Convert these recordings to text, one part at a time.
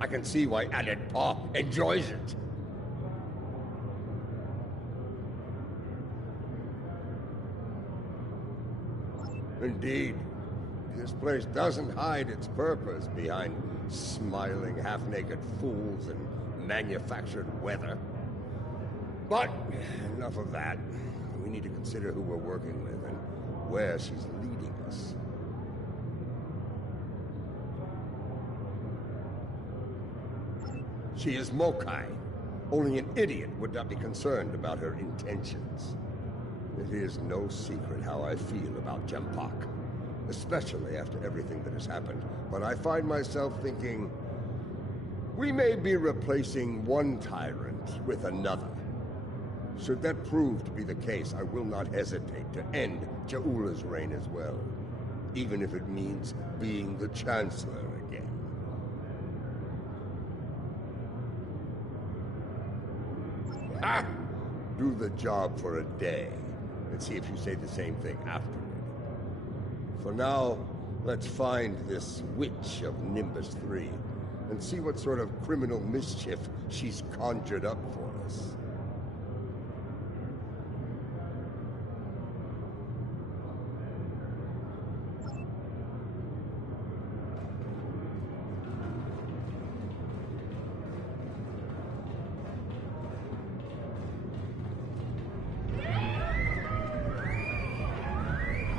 I can see why Added Paw enjoys it. Indeed. This place doesn't hide its purpose behind smiling, half-naked fools and manufactured weather. But enough of that. We need to consider who we're working with and where she's leading us. She is Mokai. Only an idiot would not be concerned about her intentions. It is no secret how I feel about Jempak, especially after everything that has happened. But I find myself thinking, we may be replacing one tyrant with another. Should that prove to be the case, I will not hesitate to end Jaula's reign as well, even if it means being the Chancellor again. Ha! Do the job for a day, and see if you say the same thing afterward. For now, let's find this witch of Nimbus 3, and see what sort of criminal mischief she's conjured up for us.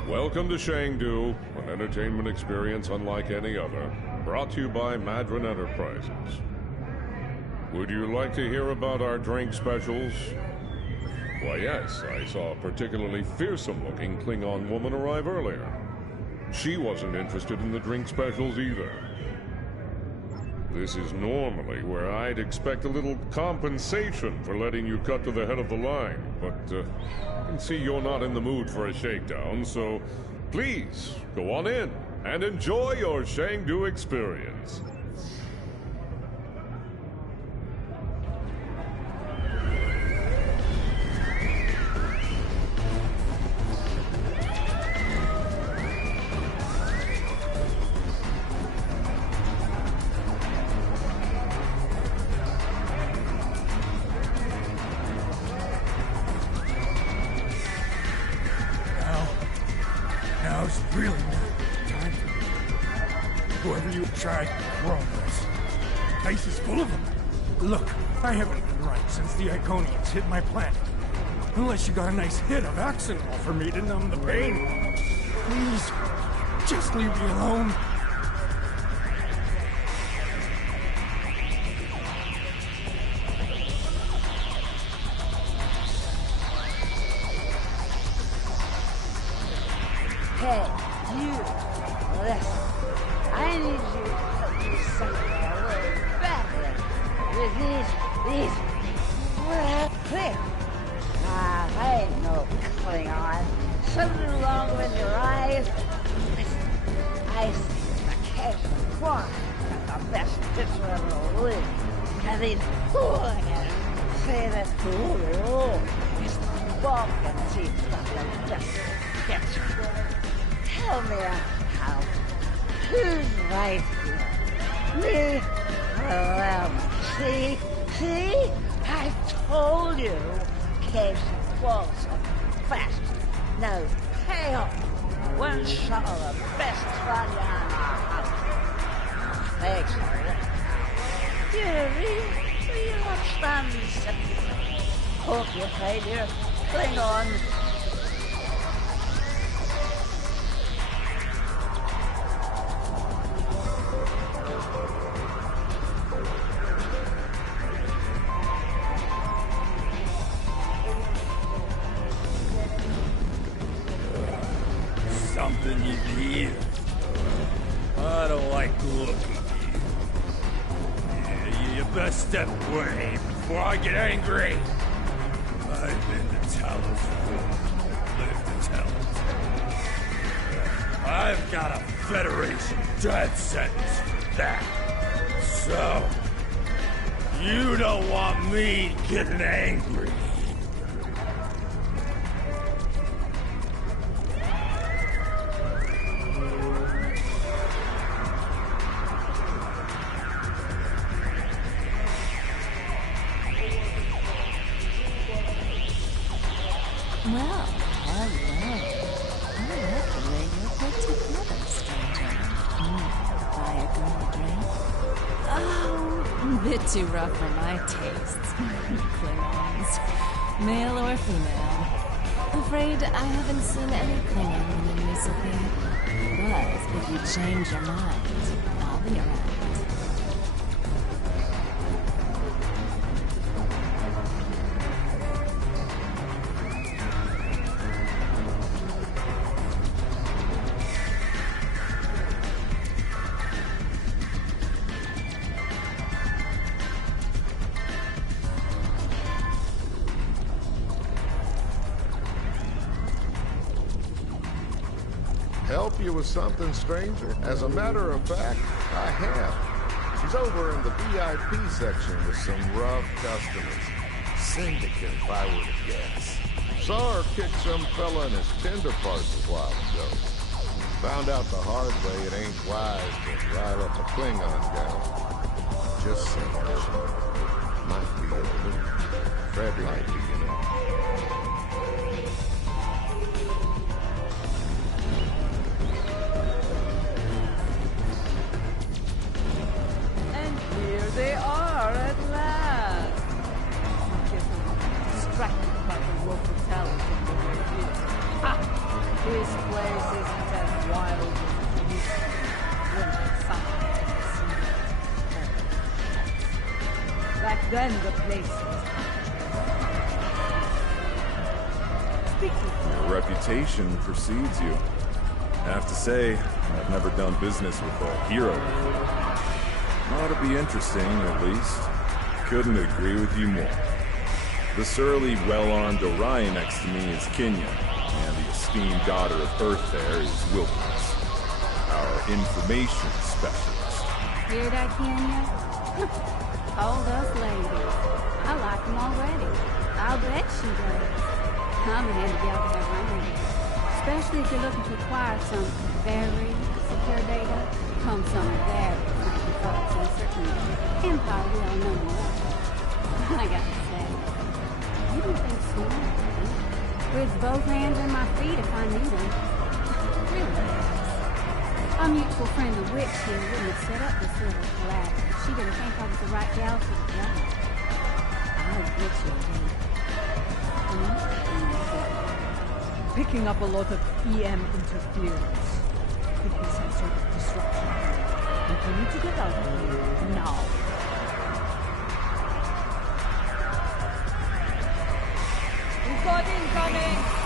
Welcome to Shangdu, an entertainment experience unlike any other, brought to you by Madron Enterprises. Would you like to hear about our drink specials? Why yes, I saw a particularly fearsome-looking Klingon woman arrive earlier. She wasn't interested in the drink specials either. This is normally where I'd expect a little compensation for letting you cut to the head of the line, but I can see you're not in the mood for a shakedown, so please, go on in and enjoy your Shangdu experience. Now's really not the time for me. Whoever you tried, we're on this. The place is full of them. Look, I haven't been right since the Iconians hit my planet. Unless you got a nice hit of Axonol for me to numb the pain. Please, just leave me alone. Hey, you, listen. I need you to do something a little better with these little things. I ain't no Klingon. Something wrong with your eyes. Listen, I see the PS4 got the best picture ever lived. And these hooligans say that, it's the Vulcan teeth got the best picture. Tell me how. Who's right here? Me or them? See? I told you. Case falls so fast. Now pay up. One shot of the best fun in our house. Thanks for that. You don't stand me. Hope you find your Klingon. Something you need. I don't like the look of you. Yeah, you best step away before I get angry. I've been to Talos before. Lived to Talos. I've got a Federation death sentence for that. So, you don't want me getting angry. Well, hello. I like the way you're put together, stranger. Buy a girl a drink? Oh, a bit too rough for my tastes. Klingons. Male or female? Afraid I haven't seen any Klingon women recently. But if you change your mind, I'll be around. Help you with something, stranger? As a matter of fact, I have. She's over in the VIP section with some rough customers. Syndicate, if I were to guess. Saw her kick some fella in his tender parts a while ago. Found out the hard way it ain't wise to rile up a Klingon gal. Just saying. Might be a little Fred-like, you know. They are at last. I guess I'm distracted by the local talent of the way here. Ha! This place isn't as wild as it used to be when I signed. Back then, the place was. Speaking Your reputation precedes you. I have to say, I've never done business with a hero before. Ought to be interesting, at least. Couldn't agree with you more. The surly, well-armed Orion next to me is Kenya, and the esteemed daughter of Earth there is Wilkins, our information specialist. Hear that, Kenya? Told us ladies. I like them already. I'll bet she does. I'm a handy gal to have around. Especially if you're looking to acquire some very secure data from some very folks in a certain empire we all know and love. I got to say, you don't think so? With both hands and my feet if I need them. Really? Our mutual friend the witch here wouldn't have set up this little collab if she didn't think I was the right gal for the job. I'll get you a date. picking up a lot of EM interference. Could be some sort of disruption. And we need to get out of here now. We've got incoming!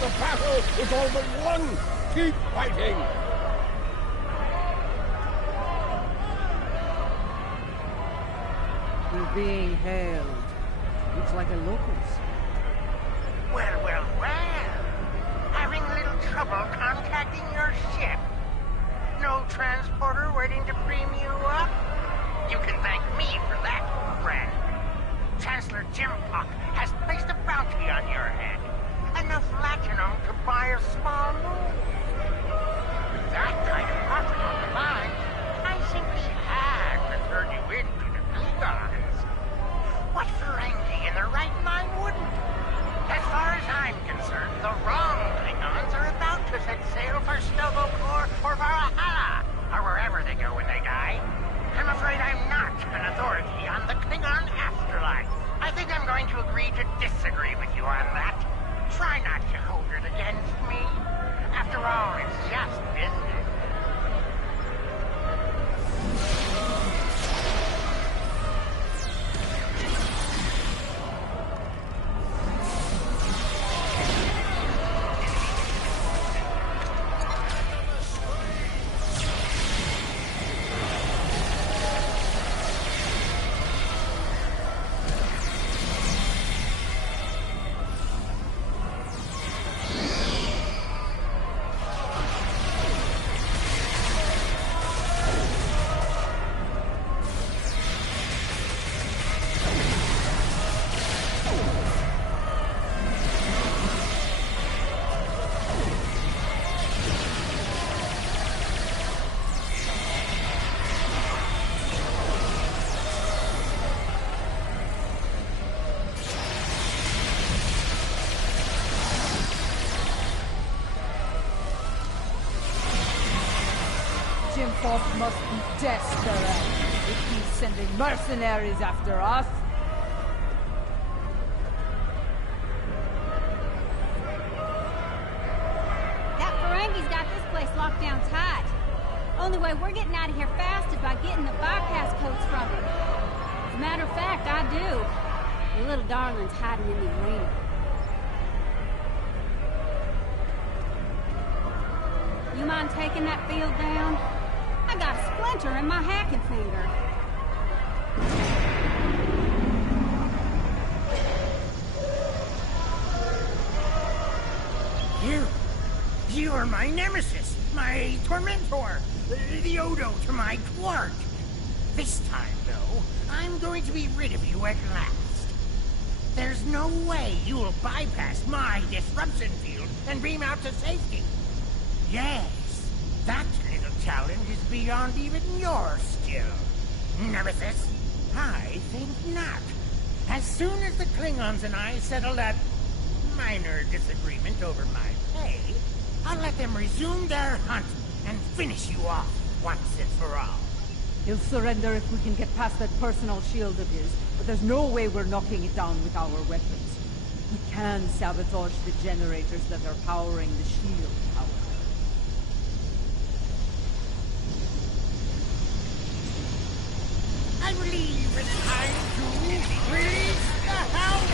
The battle is all but won! Keep fighting! We're being hailed. Looks like a locals. Well, well, well. Having a little trouble contacting your ship. No transporter waiting to beam you up? You can thank me for that, friend. Chancellor Jimpock has placed a bounty on your head. Enough latinum to buy a small moon. With that kind of profit on the line, I simply had to turn you into the Klingons. What Ferengi in their right mind wouldn't? As far as I'm concerned, the wrong Klingons are about to set sail for Stovokor or Valhalla, or wherever they go when they die. I'm afraid I'm not an authority on the Klingon afterlife. I think I'm going to agree to disagree with you on that. Try not to hold it against me. folk must be desperate. If he's sending mercenaries after us. That Ferengi's got this place locked down tight. Only way we're getting out of here fast is by getting the bypass codes from him. As a matter of fact, I do. The little darling's hiding in the arena. You mind taking that field down? I got a splinter in my hacking finger. You are my nemesis, my tormentor, the Odo to my Quark. This time, though, I'm going to be rid of you at last. There's no way you'll bypass my disruption field and beam out to safety. Yes, that little challenge is beyond even your skill. Nemesis, I think not. As soon as the Klingons and I settle that minor disagreement over my pay, I'll let them resume their hunt and finish you off once and for all. He'll surrender if we can get past that personal shield of his, but there's no way we're knocking it down with our weapons. We can sabotage the generators that are powering the shield, however. I believe it's time to release the house!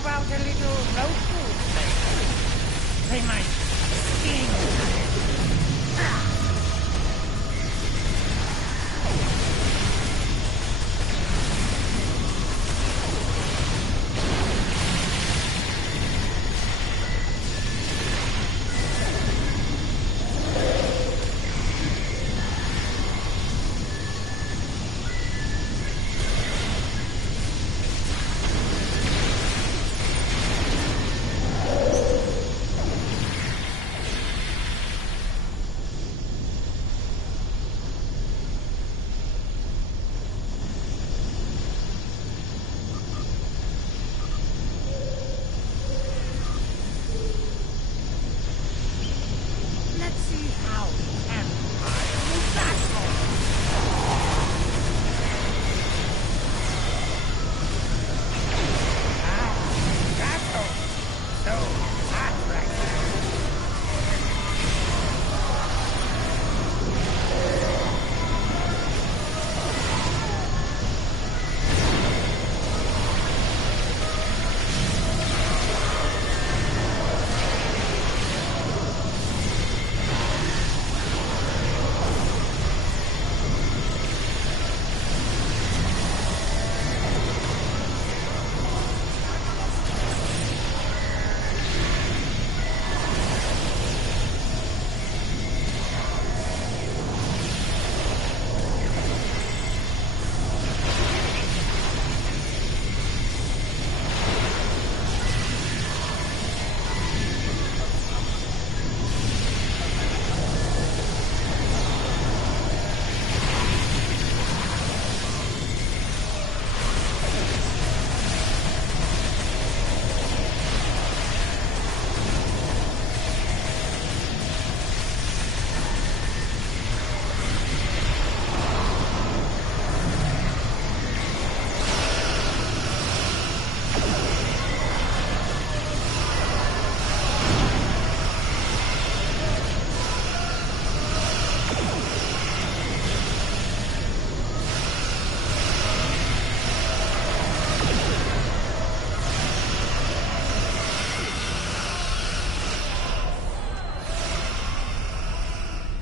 About a little road food? They might sting.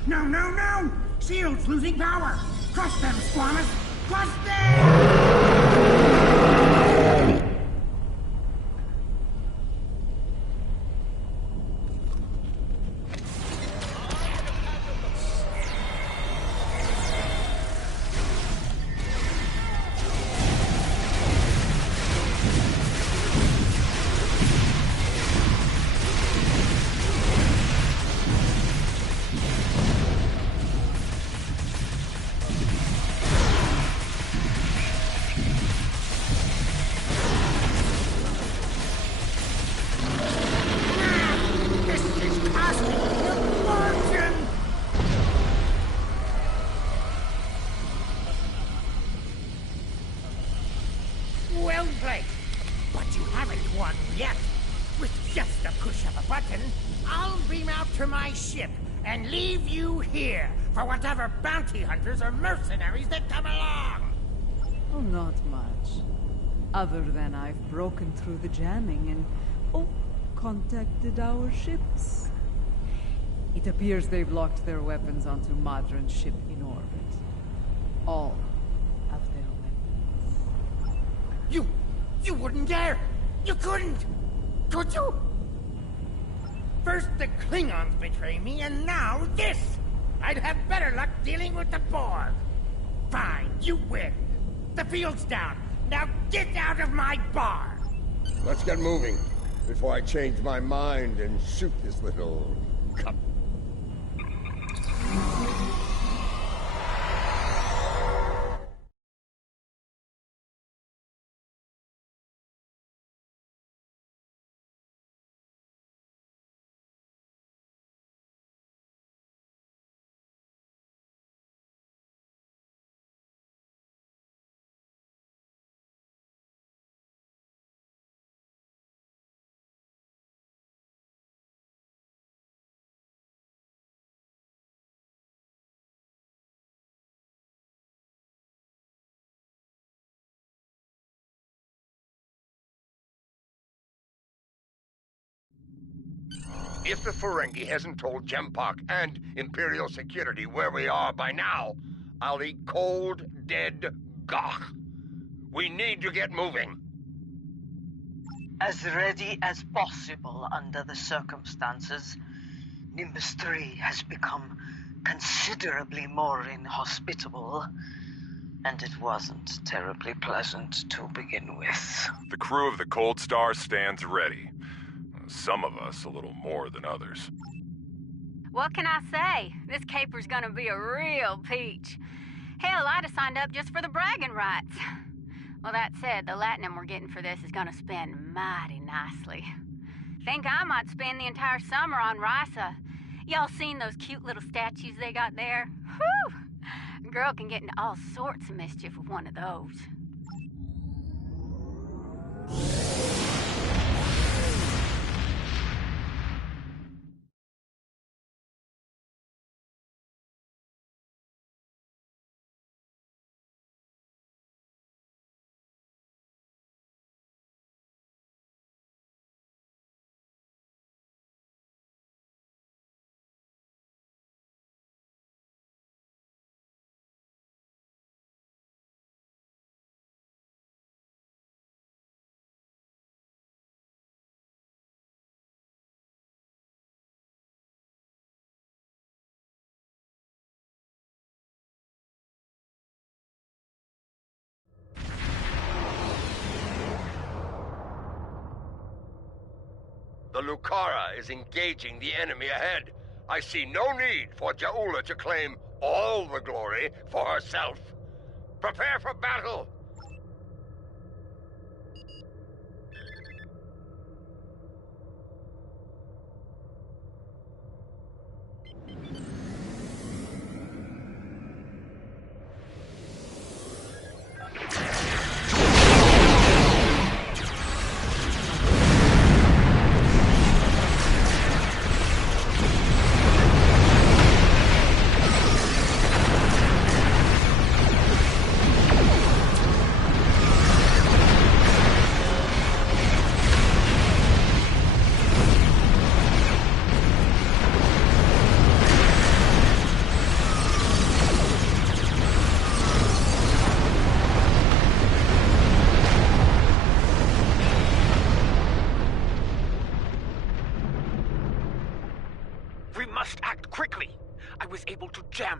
No, no, no! Shield's losing power! Crush them, Squammus! Crush them! button, I'll beam out to my ship and leave you here for whatever bounty hunters or mercenaries that come along. Oh, not much. Other than I've broken through the jamming and, contacted our ships. It appears they've locked their weapons onto Madron's ship in orbit. All of their weapons. You wouldn't dare! You couldn't! Could you? First the Klingons betray me, and now this! I'd have better luck dealing with the Borg. Fine, you win. The field's down. Now get out of my bar! Let's get moving before I change my mind and shoot this little cup. If the Ferengi hasn't told Jempak and Imperial Security where we are by now, I'll eat cold, dead gagh. We need to get moving. As ready as possible under the circumstances. Nimbus 3 has become considerably more inhospitable, and it wasn't terribly pleasant to begin with. The crew of the Cold Star stands ready. Some of us a little more than others. What can I say? This caper's gonna be a real peach. Hell, I'd have signed up just for the bragging rights. Well, that said, the latinum we're getting for this is gonna spend mighty nicely. Think I might spend the entire summer on Risa. Y'all seen those cute little statues they got there? Whew! A girl can get into all sorts of mischief with one of those. The Lucara is engaging the enemy ahead. I see no need for Jaula to claim all the glory for herself. Prepare for battle!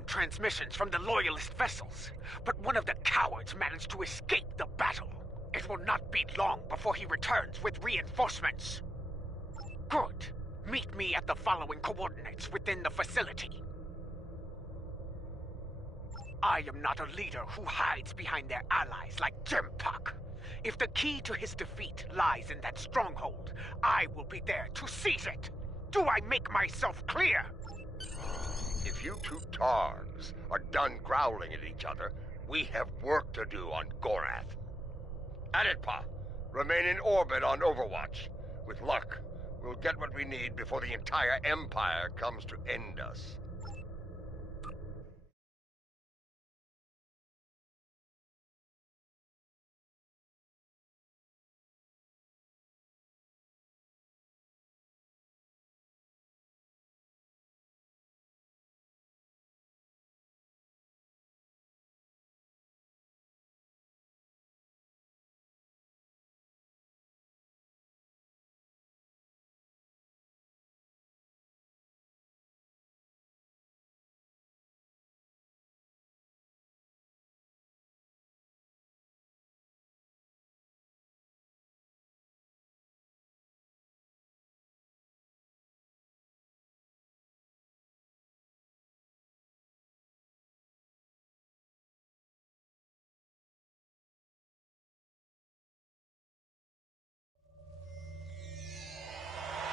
Transmissions from the Loyalist vessels, but one of the cowards managed to escape the battle. It will not be long before he returns with reinforcements. Good. Meet me at the following coordinates within the facility. I am not a leader who hides behind their allies like Jempak. If the key to his defeat lies in that stronghold, I will be there to seize it. Do I make myself clear? If you two Targs are done growling at each other, we have work to do on Gorath. Aditpa, remain in orbit on Overwatch. With luck, We'll get what we need before the entire Empire comes to end us.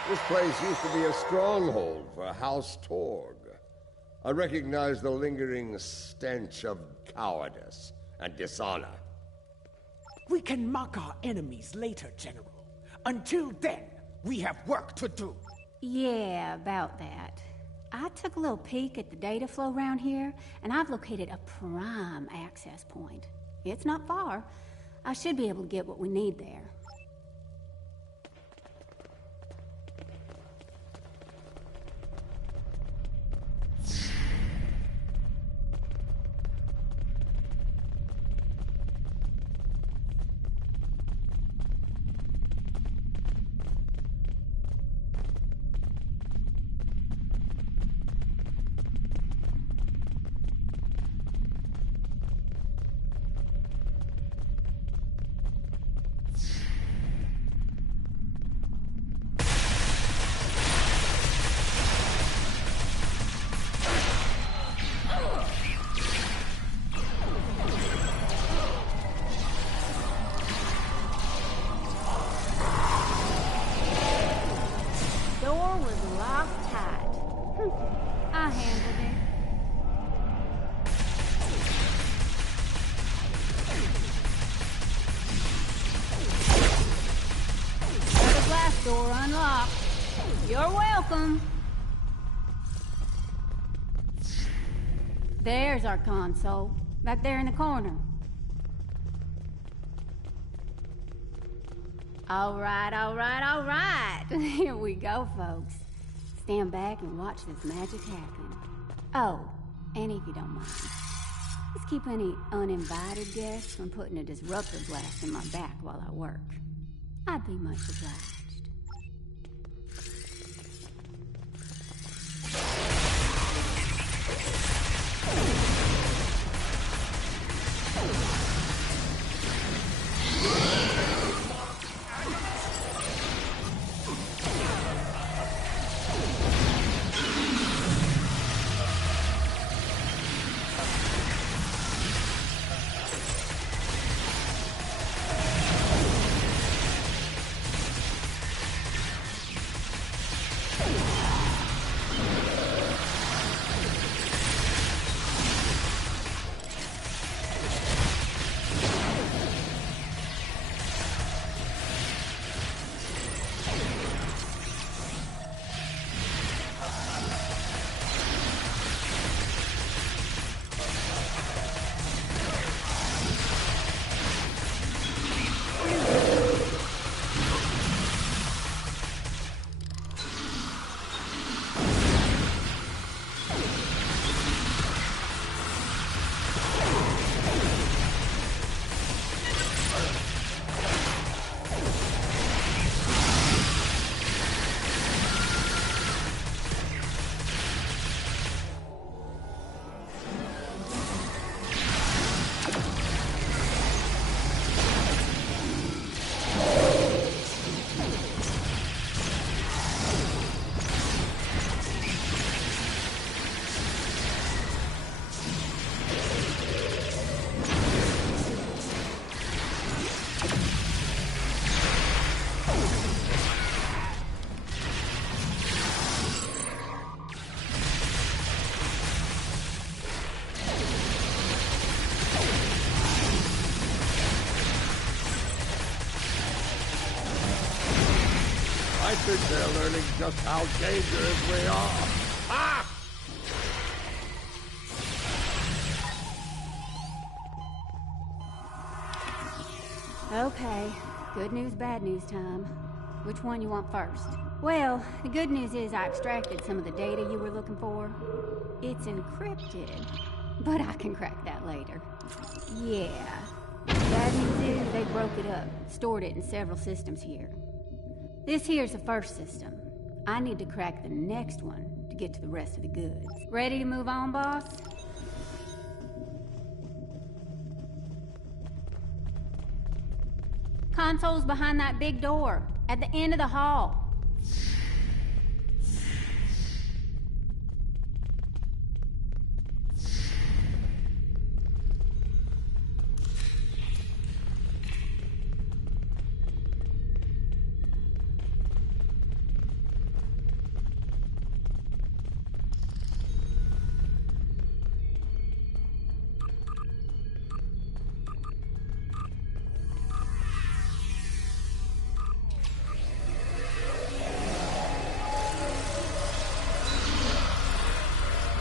This place used to be a stronghold for House Torg. I recognize the lingering stench of cowardice and dishonor. We can mock our enemies later, General. Until then, we have work to do. Yeah, about that. I took a little peek at the data flow around here, and I've located a prime access point. It's not far. I should be able to get what we need there. I handled it. Got the glass door unlocked. You're welcome. There's our console, back there in the corner. All right, all right, all right. Here we go, folks. Stand back and watch this magic happen. Oh, and if you don't mind, let's keep any uninvited guests from putting a disruptor blast in my back while I work. I'd be much obliged. think they're learning just how dangerous we are. Ah! Okay, good news, bad news time. Which one you want first? Well, the good news is I extracted some of the data you were looking for. It's encrypted, but I can crack that later. Yeah. Bad news is they broke it up, stored it in several systems here. This here's the first system. I need to crack the next one to get to the rest of the goods. Ready to move on, boss? Console's behind that big door, at the end of the hall.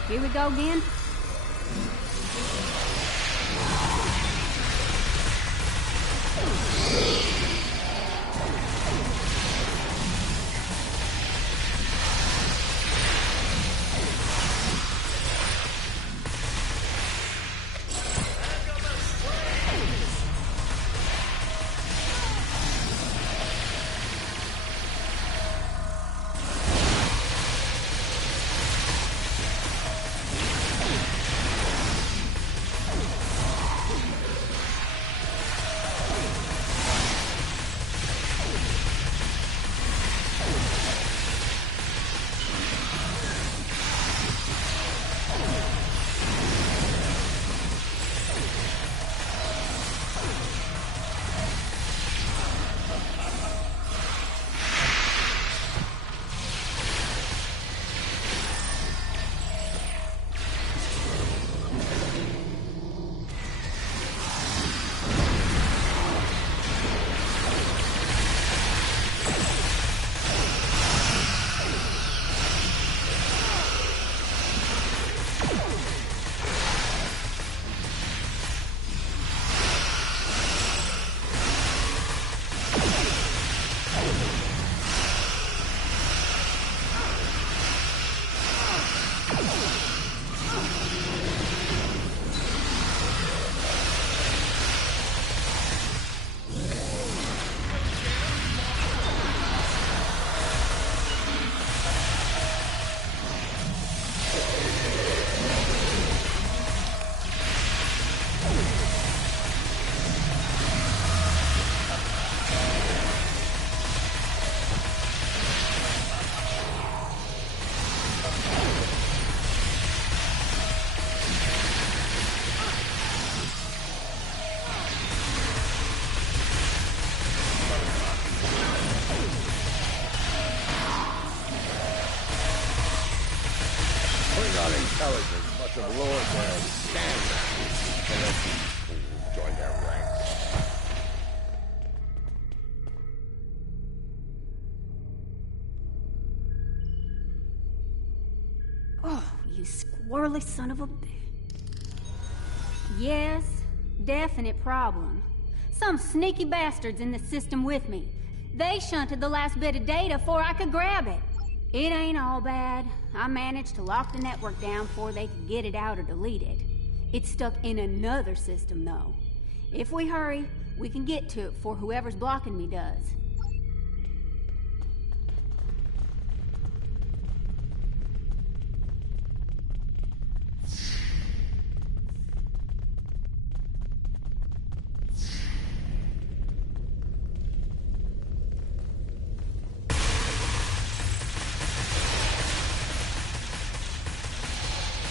Here we go again. Intelligence must have lowered their standards and let these fools join their ranks. Oh, you squirrely son of a bitch. Yes, definite problem. Some sneaky bastards in the system with me. They shunted the last bit of data before I could grab it. It ain't all bad. I managed to lock the network down before they could get it out or delete it. It's stuck in another system, though. If we hurry, we can get to it before whoever's blocking me does.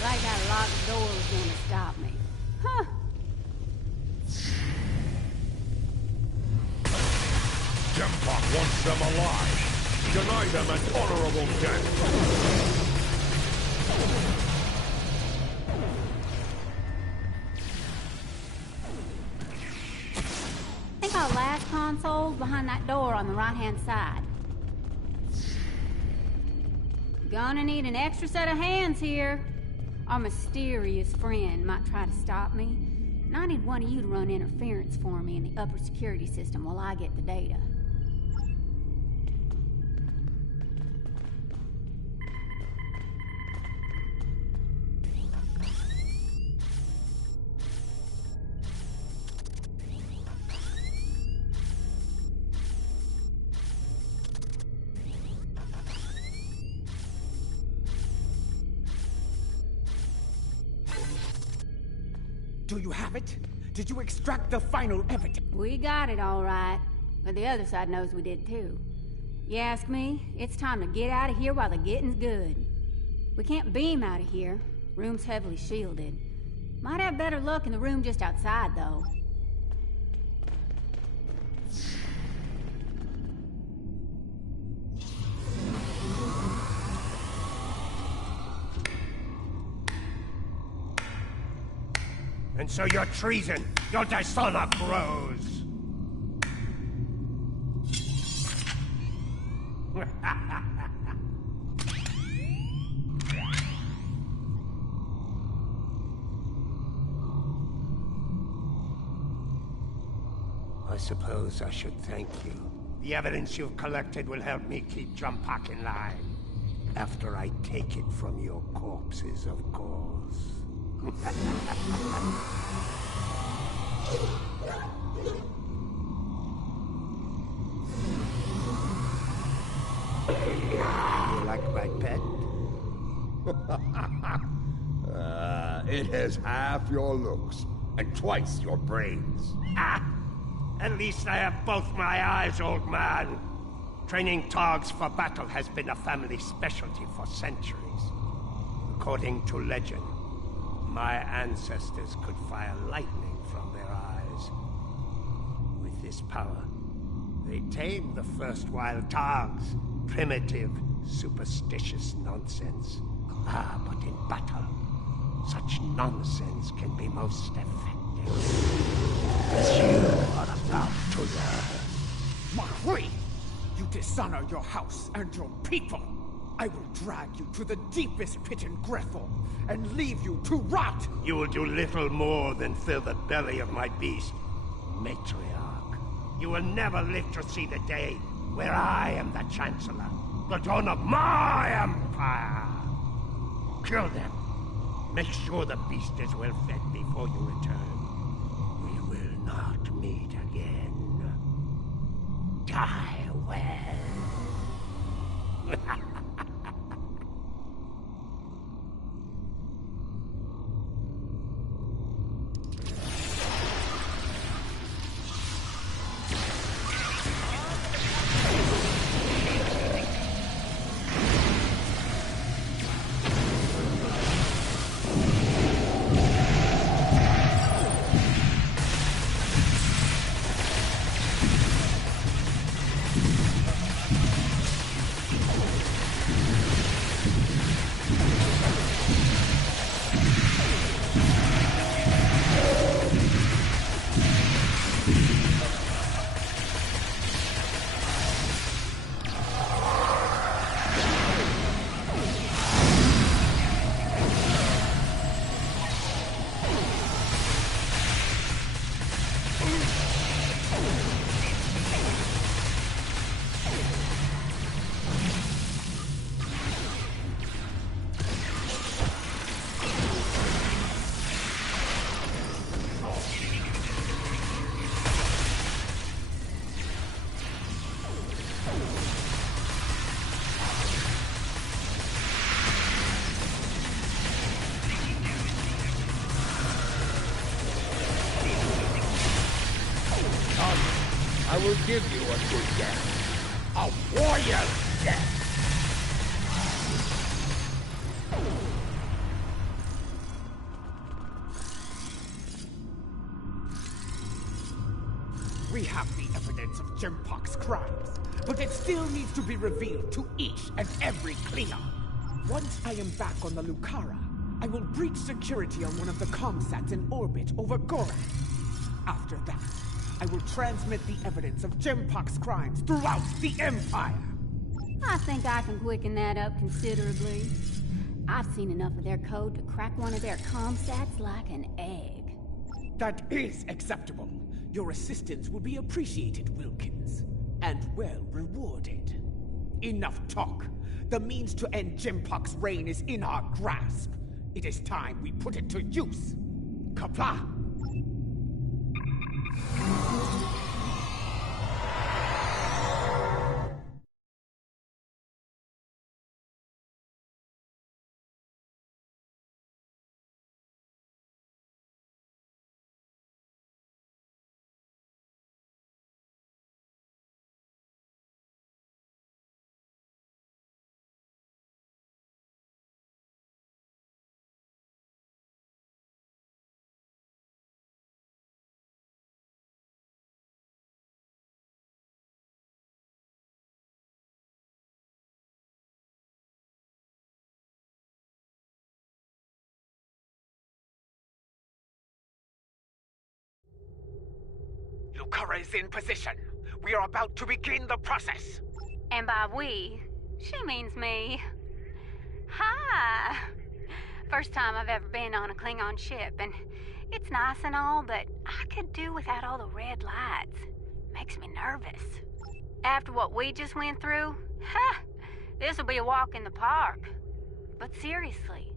Like that locked door was gonna stop me. Huh. Jempak wants them alive. Deny them an honorable death. I think our last console's behind that door on the right-hand side. Gonna need an extra set of hands here. Our mysterious friend might try to stop me, and I need one of you to run interference for me in the upper security system while I get the data. Do you have it? Did you extract the final evidence? We got it all right, but the other side knows we did too. You ask me, it's time to get out of here while the getting's good. We can't beam out of here. Room's heavily shielded. Might have better luck in the room just outside, though. And so your treason, your dishonor grows. I suppose I should thank you. The evidence you've collected will help me keep Jumpak in line. After I take it from your corpses, of course. You like my pet? It has half your looks and twice your brains. At least I have both my eyes, old man. Training Targs for battle has been a family specialty for centuries. According to legend, my ancestors could fire lightning from their eyes. With this power, they tamed the first wild Targs. Primitive, superstitious nonsense. But in battle, such nonsense can be most effective. As you are about to learn. Mahri! You dishonor your house and your people! I will drag you to the deepest pit in Grethel and leave you to rot! You will do little more than fill the belly of my beast, matriarch. You will never live to see the day where I am the Chancellor, the dawn of my empire. Kill them. Make sure the beast is well fed before you return. We will not meet again. Die well. I will give you a good death. A warrior's death. We have the evidence of Jimpok's crimes, but it still needs to be revealed to each and every Klingon. Once I am back on the Lucara, I will breach security on one of the comsats in orbit over Goran. After that, I will transmit the evidence of Jimpok's crimes throughout the Empire. I think I can quicken that up considerably. I've seen enough of their code to crack one of their comsats like an egg. That is acceptable. Your assistance will be appreciated, Wilkins. And well rewarded. Enough talk. The means to end Jimpok's reign is in our grasp. It is time we put it to use. Kapla! Lucara is in position. We are about to begin the process. And by we, she means me. Hi! First time I've ever been on a Klingon ship, and it's nice and all, but I could do without all the red lights. Makes me nervous. After what we just went through, this'll be a walk in the park. But seriously,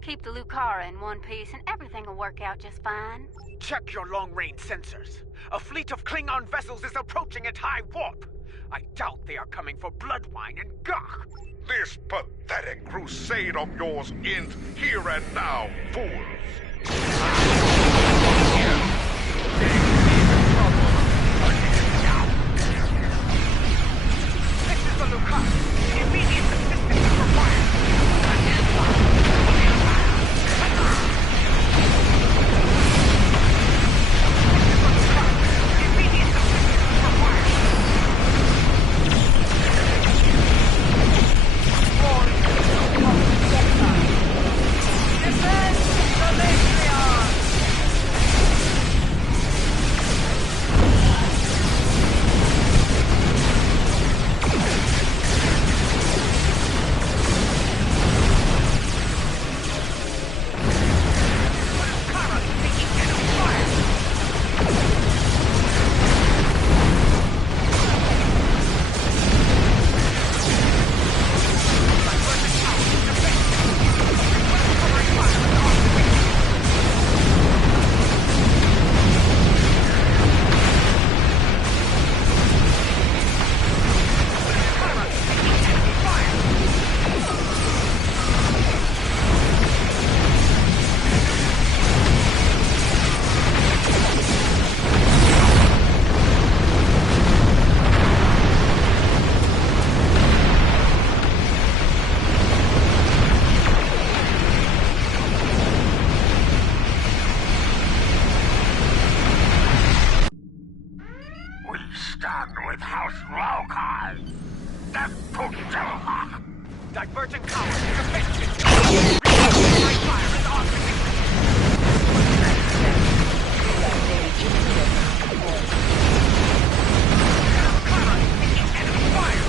keep the Lucara in one piece and everything will work out just fine. Check your long-range sensors. A fleet of Klingon vessels is approaching at high warp. I doubt they are coming for blood wine and gah. This pathetic crusade of yours ends here and now, fools! This is the Lucara. Immediate assistance is required. Divergent power defensive. Right fire is on. Immediate assistance required.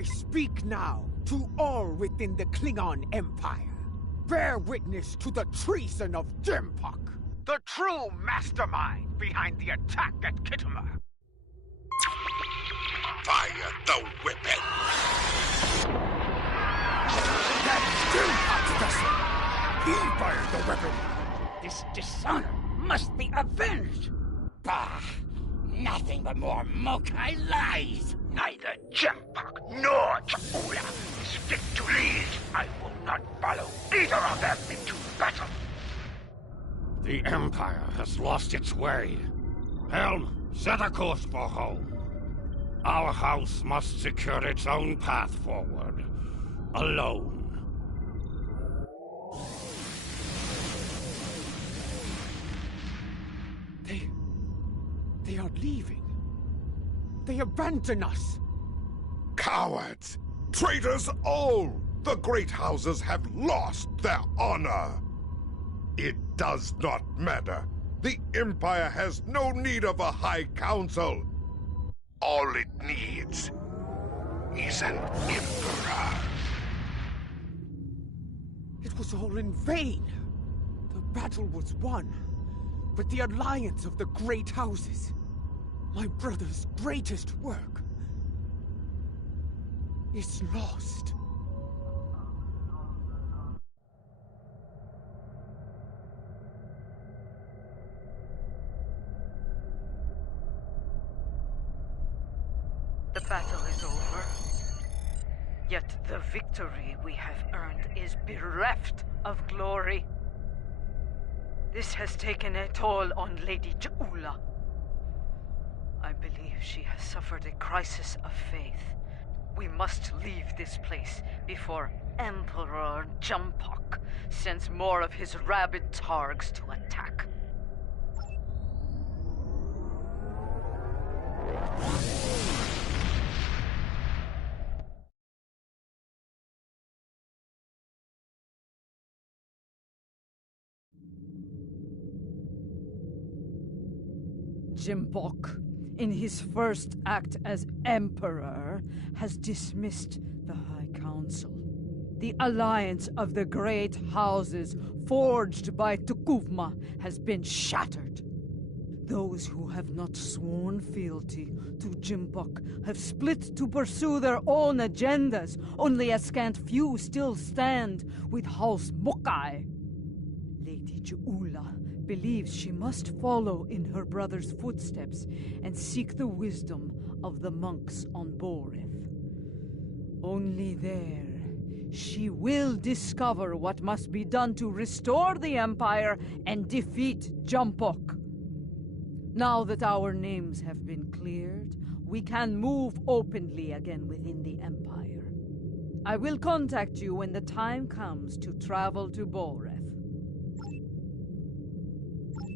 I speak now to all within the Klingon Empire. Bear witness to the treason of Jempok, the true mastermind behind the attack at Kittimer. Fire the weapon! That's Jempok's vessel! He fired the weapon! This dishonor must be avenged! Bah! Nothing but more Mokai lies! Neither Jempok nor Chakula is fit to lead. I will not follow either of them into battle. The Empire has lost its way. Helm, set a course for home. Our house must secure its own path forward. Alone. They are leaving. They abandon us. Cowards! Traitors all! The great houses have lost their honor. It does not matter. The Empire has no need of a High Council. All it needs is an Emperor. It was all in vain. The battle was won, but the alliance of the great houses, my brother's greatest work, is lost. The battle is over. Yet the victory we have earned is bereft of glory. This has taken a toll on Lady Ja'ula. I believe she has suffered a crisis of faith. We must leave this place before Emperor Jempok sends more of his rabid targs to attack. Jempok, in his first act as Emperor, has dismissed the High Council. The alliance of the great houses forged by Tukuvma has been shattered. Those who have not sworn fealty to Jempok have split to pursue their own agendas. Only a scant few still stand with House Mokai. Lady Ja'ula believes she must follow in her brother's footsteps and seek the wisdom of the monks on Boreth. Only there, she will discover what must be done to restore the Empire and defeat Jempok. Now that our names have been cleared, we can move openly again within the Empire. I will contact you when the time comes to travel to Boreth.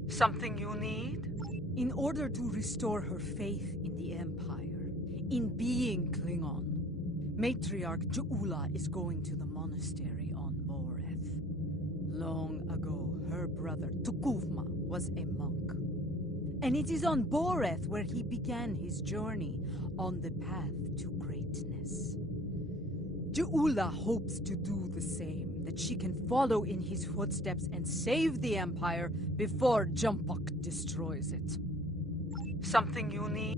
Something you need? In order to restore her faith in the Empire, in being Klingon, Matriarch Ja'ula is going to the monastery on Boreth. Long ago, her brother Tukuvma was a monk. And it is on Boreth where he began his journey on the path to greatness. Ja'ula hopes to do the same, that she can follow in his footsteps and save the Empire before Jempok destroys it. Something you need?